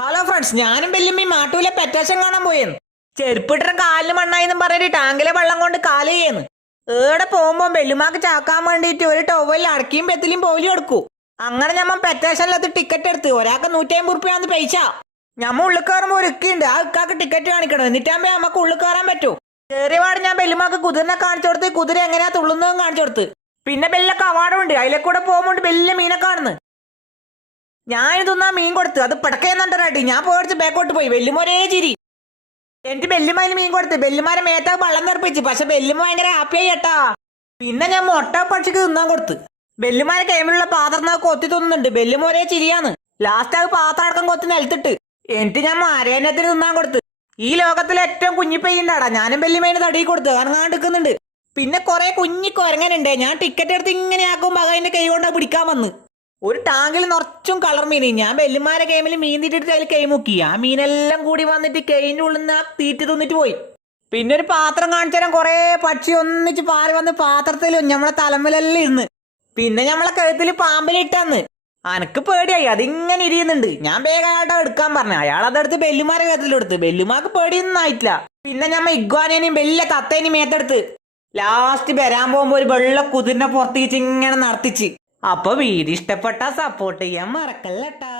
Hello friends, ഞാനും വെല്ലുമ്മി മാട്ടൂലെ പെറ്റാഷൻ കാണാൻ പോയെന്ന്. ചെരുപ്പിട്ട കാലിന് മണ്ണായിന്നും പറഞ്ഞിട്ട് ടാങ്കിലെ വെള്ളം കൊണ്ട് കാല് ചെയ്യുന്നു. ഏടെ പോകുമ്പോ വെല്ലുമാക്ക് ചാക്കാൻ വേണ്ടിയിട്ട് ഒരു ടോവലിൽ അടക്കിയും പെത്തിലും പോലും എടുക്കൂ. അങ്ങനെ ഞമ്മ പെറ്റാഷനിലത്ത് ടിക്കറ്റ് എടുത്ത് ഒരാൾക്ക് 150 പൈസ. ഞമ്മ ഉള്ളിൽ കയറുമ്പോ ഒരു ഇക്കുണ്ട്. ആ ഇക്കാക്ക് ടിക്കറ്റ് കാണിക്കണം, എന്നിട്ടാകുമ്പോ നമുക്ക് ഉള്ളിൽ കയറാൻ പറ്റൂ. കയറിയപാട് ഞാൻ വെല്ലുമാക്ക് കുതിരനെ കാണിച്ചു കൊടുത്ത് കുതിര എങ്ങനെയാ തുള്ളുന്നതും കാണിച്ചു കൊടുത്ത്. പിന്നെ ബെല്ലൊക്കെ അവാർഡുണ്ട്, അതിലെ കൂടെ പോകുമ്പോൾ വലിയ മീനെ കാണുന്നു. ഞാൻ ഇതൊന്നാ മീൻ കൊടുത്ത് അത് പിടക്കേന്നുണ്ടരാട്ടി ഞാൻ പോയിച്ച് ബാക്കോട്ട് പോയി. വെല്ലുമൊരേ ചിരി. എനിക്ക് ബെല്ലുമാതിന് മീൻ കൊടുത്ത് ബെല്ലുമാരെ മേത്താ വെള്ളം തെറിപ്പിച്ച്. പക്ഷെ ബെല്ലുമ ഭയങ്കര ഹാപ്പിയായി കേട്ടാ. പിന്നെ ഞാൻ മുട്ട പക്ഷിക്ക് തിന്നാൻ കൊടുത്ത്. ബെല്ലുമാരെ കൈമിലുള്ള പാത്രം കൊത്തി തിന്നുന്നുണ്ട്. ബെല്ലുമ ഒരേ ചിരിയാന്ന്. ലാസ്റ്റ് അത് പാത്രം അടക്കം കൊത്തി നിലത്തിട്ട്. എന്നിട്ട് ഞാൻ അരയന്നത്തിന് തിന്നാൻ കൊടുത്ത്. ഈ ലോകത്തിലെ ഏറ്റവും കുഞ്ഞിപ്പയ്യുണ്ടാടാ. ഞാനും ബെല്ലുമേന് തടി കൊടുത്ത് കറങ്ങാണ്ടിരിക്കുന്നുണ്ട്. പിന്നെ കുറെ കുഞ്ഞി കൊരങ്ങനുണ്ട്. ഞാൻ ടിക്കറ്റ് എടുത്ത് ഇങ്ങനെ ആക്കുമ്പോ അതിന്റെ കൈ കൊണ്ട് പിടിക്കാൻ വന്ന്. ഒരു ടാങ്കിൽ നിറച്ചും കളർ മീൻ. ഞാൻ വെല്ലുമാരെ ഗെയിമിൽ മീൻ തീറ്റിട്ട് അതിൽ കൈ മുക്കി. ആ മീനെല്ലാം കൂടി വന്നിട്ട് കൈൻ്റെ ഉള്ളിൽ നിന്ന് ആ തീറ്റി തിന്നിട്ട് പോയി. പിന്നെ ഒരു പാത്രം കാണിച്ചു തരാൻ കുറെ പക്ഷി ഒന്നിച്ച് പാറി വന്ന് പാത്രത്തിലും നമ്മളെ തലമ്മലെല്ലാം ഇരുന്ന്. പിന്നെ നമ്മളെ കഴുത്തിൽ പാമ്പിലിട്ടന്ന്. അനക്ക് പേടിയായി, അതിങ്ങനെ ഇരിയുന്നുണ്ട്. ഞാൻ വേഗമായിട്ട് എടുക്കാൻ പറഞ്ഞു. അയാൾ അതെടുത്ത് ബെല്ലുമാരെ കഴുത്തിലെടുത്ത്. ബെല്ലുമാക്ക് പേടിയൊന്നും ആയിട്ടില്ല. പിന്നെ ഞമ്മ ഇഗ്വാനേനെയും വലിയ തത്തേനെയും മേത്തെടുത്ത്. ലാസ്റ്റ് വരാൻ പോകുമ്പോ ഒരു വെള്ള കുതിരിനെ പുറത്തേക്ക് ഇങ്ങനെ നടത്തിച്ച്. അപ്പൊ വീഡിയോ ഇഷ്ടപ്പെട്ടാ സപ്പോർട്ട് ചെയ്യാൻ മറക്കല്ലട്ടാ.